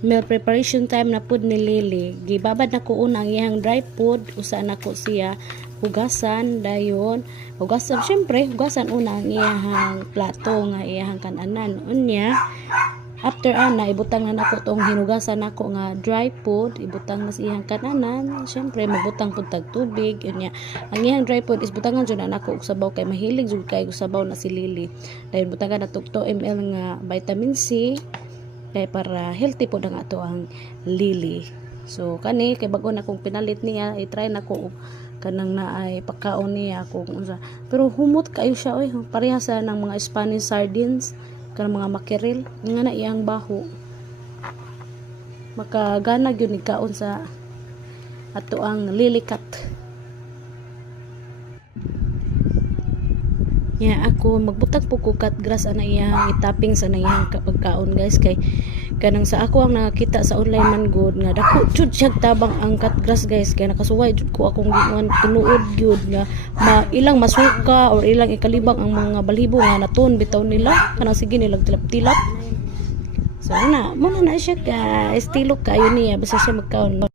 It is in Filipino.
meal preparation time na pud ni Lily. Gibabad na ko una ang iyang dry food, usa na ko siya hugasan dayon. Hugasan syempre, hugasan una ang iyang plato nga iyang kananan. Unya, after ana ibutang na nako tong hinugasan nako nga dry food, ibutang na sa iyang kananan. Syempre mabutang pud tag tubig. Unya, ang iyang dry food is butangan jud na nako og sabaw kay mahilig jud kay og sabaw na si Lily. Dayon butangan na tug 2 ml nga vitamin C kay para healthy po ang ato ang lily. So kani kay bago na kong pinalit niya, i-try na ko kanang naay pagkaon niya kung unsa. Pero humot kayo siya oy, pareha sa ng mga Spanish sardines kanang mga mackerel nga na iyang baho. Makagana gyud ni kaon sa ato ang lily Ya ako magbutag po ko cut grass ana iyang itapping sa nayang pagkaon guys. Kay kanang sa ako ang nakakita sa online man good nga dako jud siya tabang ang cut grass guys. Kay nakasuway jud ko akong ginuan tinuod gyud nga ma, ilang masuka or ilang ikalibang ang mga balibo nga naton bitaw nila. Kanang sige nilang tilap-tilap. So ana mo na siya ka estilo kayo niya basta siya magkaon